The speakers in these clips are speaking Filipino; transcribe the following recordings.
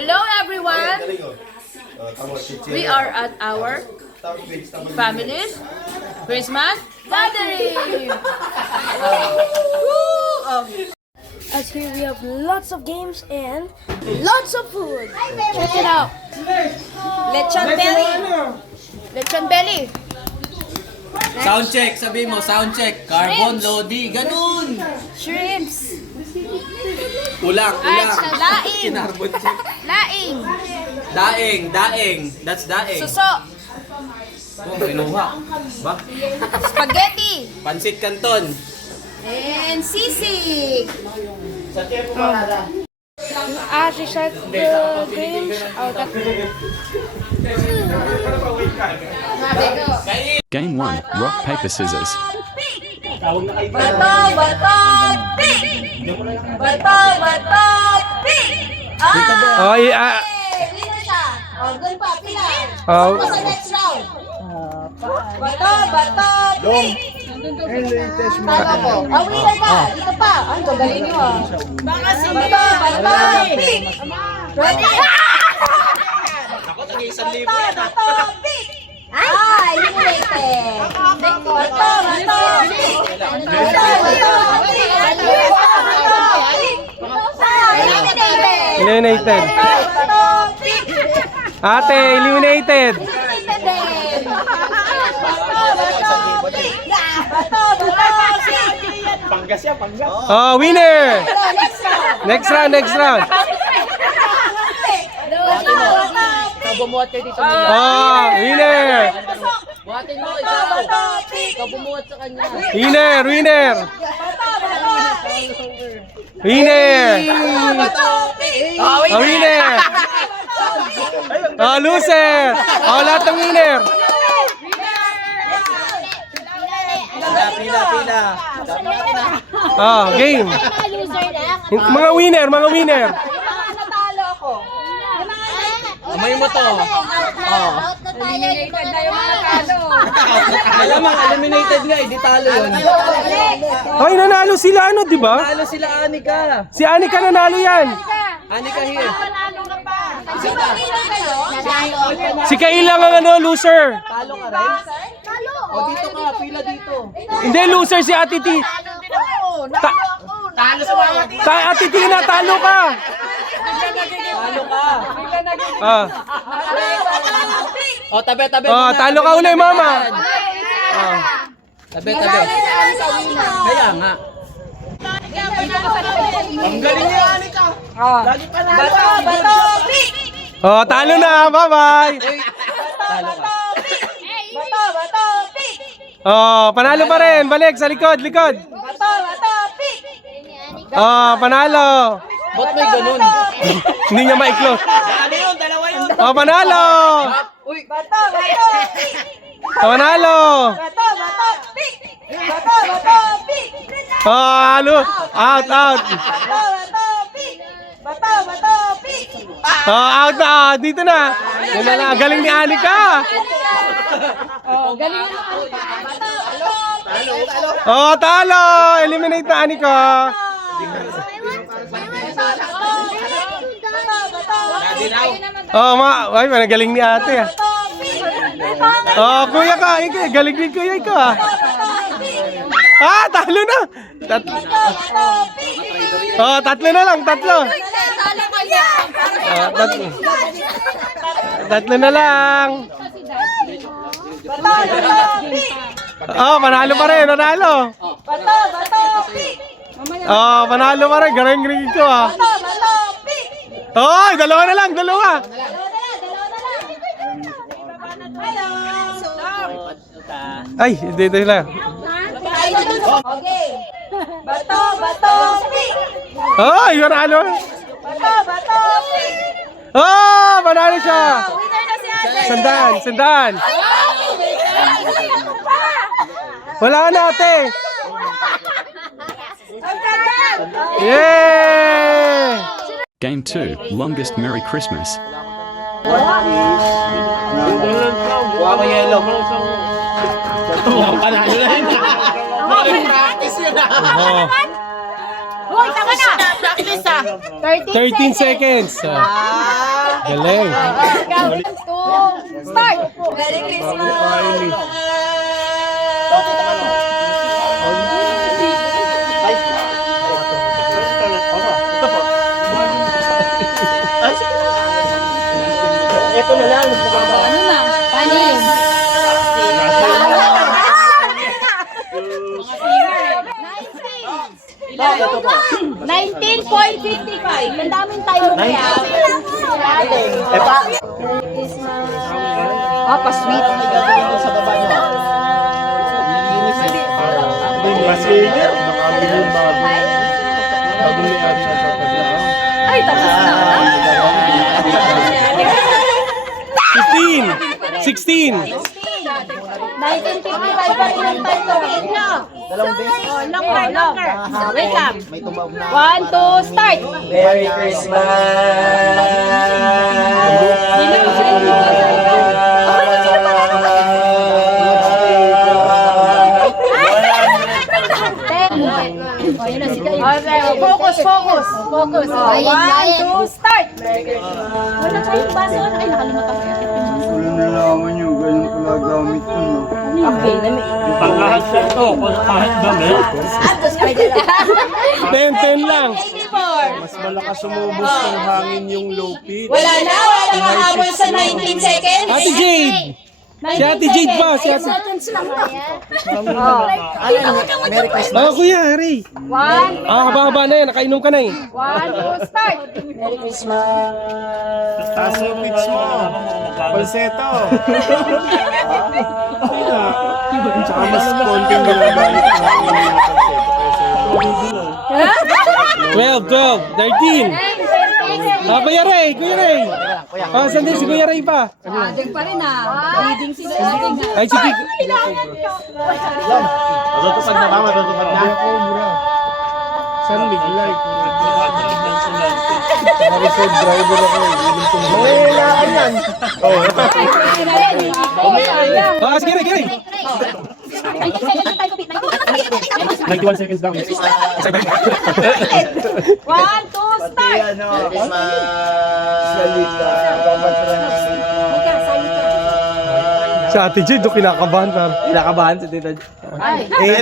Hello everyone! We are at our family's Christmas gathering! As here we have lots of games and lots of food. Check it out. Lechon belly! Lechon belly! Sound check, sabi mo, sound check. Carbon, Lodi, ganun. Shrimps! Ulang. Laing! Kinarbon check. Laing! Daeng. That's daeng. Suso! Oh, kinuha. Ba? Spaghetti! Pansit Canton. And sisig! As we start the games, Game 1, Rock, Paper, Scissors. Bato! Pick! Bato! Pick! Oh, yeah. Winner siya! O, doon pa, pila! Oh. Sa next round! Bato! Pick! Tama po. Oh, winner ka! Dito pa! Ay, galing nyo ah! Baka si Bato! Pick! Ready? Ako, tag-1,000 yan. Bato! Pick! Ah, eliminated! Bato! Pick! Eliminated. Ate, eliminated. Panggas yan, panggas. Oh, winner. Next round. Bumuhat kayo dito. Oh, winner. Buhatin mo ikaw. Ikaw bumuhat sa kanya. Winner. Oh, winner. Oh, loser. Oh, lahat ng winner. Pila. Oh, game. Mga winner. Natalo ako. Amay mo to. Oh. Eliminated na yung mga talo. Malamang eliminated nga, di talo yun. Ay, nanalo sila ano, di ba? Talo sila Anika. Si Anika nanalo yan. Anika here. Panalo ka pa. Sino kayo? Si Kailang ang ano, loser. Talo ka rin? Talo. O dito ka, pila dito. Hindi, loser si Ate T. Talo sa mga dito. Ate Tina, talo ka. Talo ka. Ah. O, tabi. Oh, talo ka uli, mama. Tabi. Kaya nga. Ang galing niya, Anika. Lagi panalo. Bato! Pick! Oh, talo na. Bye-bye. Talo ka. Bato! Pick! Oh, panalo pa rin. Balik sa likod. Bato! Pick! Oh, panalo. Ba't may ganun? Hindi niya ma-close. Ano yun? Dalawa yun. Oh, panalo. Uy. Bato! Pick! Oh, panalo. Bato! Pick! Pick! Oh, halo. Out. Bato! Pick! Bato! Pick! Oh, out na. Dito na. Yan na lang. Galing ni Anika. Oh, talo. Eliminate na Anika. Oh, ay, galing ni ate. Oh, kuya ka. Galing din kuya ka. Ah, talo na. Oh, tatlo na lang. Tatlo na lang. Oh, panalo pa rin. Panalo. Oh, panalo pa rin. Galing ko ah. Oh, dalawa na lang. Ay, dito sila. Okay. Bato! Pick! Ay, panalo. Bato! Pick! Oh, panalo siya. Winner na si Ate! Sandan. Wala na ate. Yay! Game 2, Longest Merry Christmas. Buha mo yellow. Panalo na yun. Practice yun. Oh. Hoy, tama na! Practice ah! 13 seconds. Ah! Galing. Start! Merry Christmas! Ito na lang. Ano na? Panis! 19.55. Ang daming tayo kaya. Pa-sweet. Sa baba niyo. Passenger. Ay, tapos na. 15. 16. 1955 pa rin ang time to wait na. Longer. Wait lang. 1, 2, start. Merry Christmas! Okay, focus. 1, 2, start. Wala tayong baso. Ay, nakalimutan ko yan. Wala nalaman nyo, ganyan pala gamit ko, no? Okay, Paglahat siya ito, kahit damit. 10 lang. 84. Mas malakas sumubos ng hangin yung low pitch. Wala na mahabol sa 19 seconds. Ate Jade. Si Ate Jade pa. Si Ate... Oh, Kuya, Harry. 1, Haba-haba na yan. Nakainom ka na eh. 1, 2, start. Taas yung pitch mo. Falsetto. Tsaka mas konting ginagamit ng hangin yung falsetto. 12, 13. Kuya Ray, Kuya Ray. Sandali, si Kuya Ray pa. Ading pa rin Leading sila. Ay, si Kik. Matutupad na ba? Matutupad na? San Miguel. Reserve driver ako. Nangyayaan yan. Sige Ray. 91 seconds lang. 1, 2, start. Si Ate Jade, doon kinakabahan pa. Kinakabahan si Tita. 8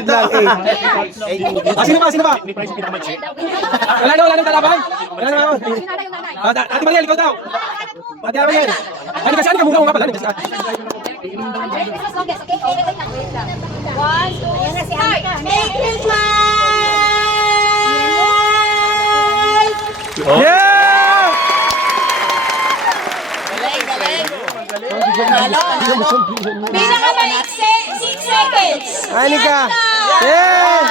lang, 8. Sino ba? Wala nang kalaban. Wala nang. Ate Mariel, ikaw daw. Ate Mariel. Ano kasi ano ka muna pala? 1, 2, start. Merry Christmas! Yeah! Pinakamaiksi, 6 seconds. Anika. Yeah!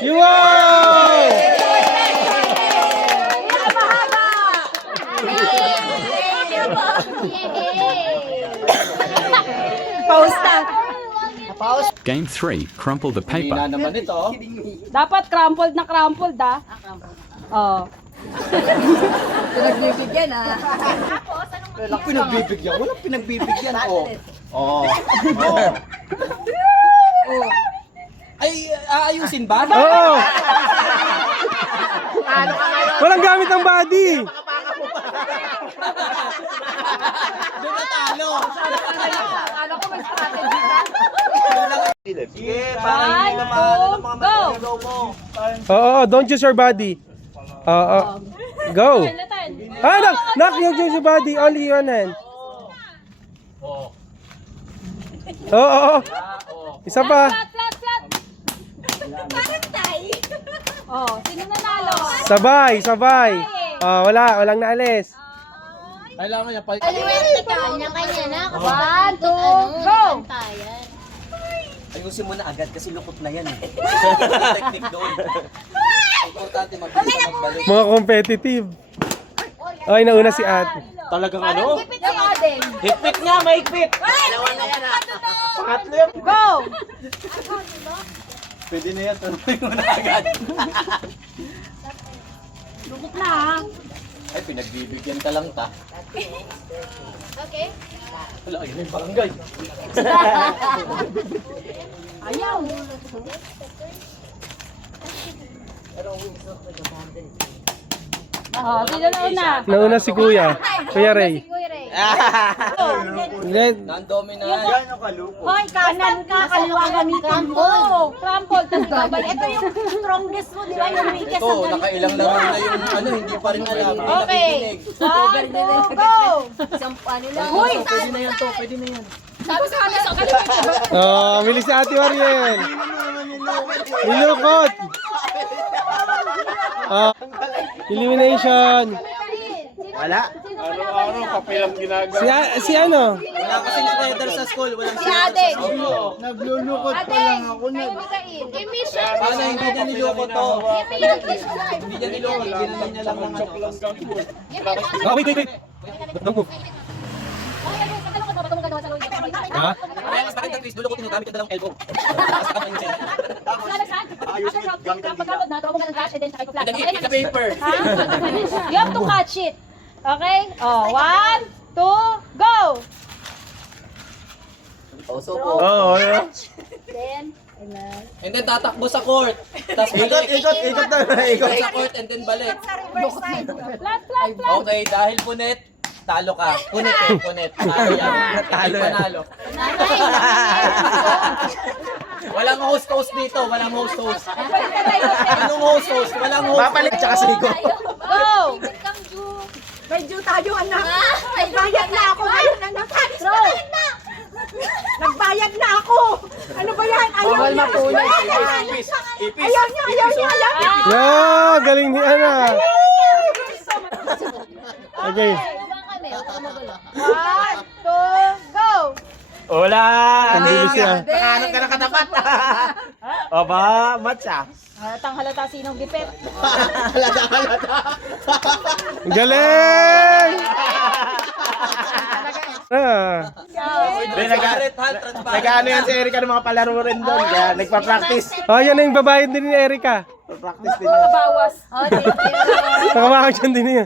You won! Game 3, crumple the paper. naman ito. Dapat crumpled na crumpled, Oh. Pinagbibigyan, Walang pinagbibigyan. Walang pinagbibigyan ko. Oo. Ay, aayusin ba? Oo! Walang gamit ang body! Doon na talo. Akala ko may strategy ka. Sige, para hindi ka maano ng mga material mo. Oo, don't use your body. Go! Knock yung your body, only one hand. Oo. Isa pa. Flat. Parang tayo. Sino nanalo? Sabay. Walang naalis. Kailangan niya pa. Kanya-kanya na. 1, 2, go! Ayusin mo na agad kasi lukot na yan eh. Technique doon. Importante magbalik. Mga competitive. Ay, nauna si Ate. Talagang ano? Hipit si Ading. Hipit nga, mahigpit. Pangatlo yan. Go! Pwede na yan, tuloy mo na agad. Lubok na Ay, pinagbibigyan ka lang ta. Okay. Wala, yun yung barangay. Ayaw. Oh, sino na una? Nauna si Kuya. Kuya Ray. Hindi. Non-dominant. Hoy, kanan ka, kaliwa gamitin mo. Crumple, tapos ikaw ba? Ito yung strongest mo, di ba? Yung weakest Ito, ang ganito. nakailang na na yung ano, hindi pa rin alam. Hindi Okay. nakikinig. 1, 2, go! Uy! Pwede na yan to, pwede na yan. Sabi sa kanya, sa kaliwa. Oh, bilis si Ate Mariel. Nilukot. Ah, elimination. Wala. Araw-araw, papel ang ginagawa. Si ano? Wala kasing shredder sa school. Walang Si Ate. Naglulukot pa lang ako. Paano hindi niya niloko to? Hindi niya niloko. Ginanong niya lang ng ano. Oh, wait. Don't move. Ha? Kaya mas bakit Chris, lulukotin mo gamit ka dalang elbow. Basta ka maingin. Then hit the paper. You have to catch it. Okay? Oh, 1, 2, go! Oso po. Oo, yeah. Then, And then tatakbo sa court. Tapos balik. Ikot sa court and then balik. flat. Okay, dahil punit, talo ka. Punit. Talo yan. Talo panalo. Walang host dito. Walang host. Anong host? Walang host. Papalit tsaka sigo. Go! May due tayo, anak. Nagbayad na ako ngayon, anak. Nagbayad na ako. Ano ba yan? Ayaw niya. Ayaw niya. Yeah, galing ni Ana. Okay. 1, 2, go! Wala! Ang bilis niya. Nakahanap ka na katapat. Aba, matcha. Halatang halata sinong gipit. Galing! Ah. Nag-ano yan si Erika ng mga palaro rin doon. Kaya nagpa-practice. Oh, yan na yung babayad din ni Erika. Practice din. Bawas. Oh, thank you. Nakamakag siya din niya.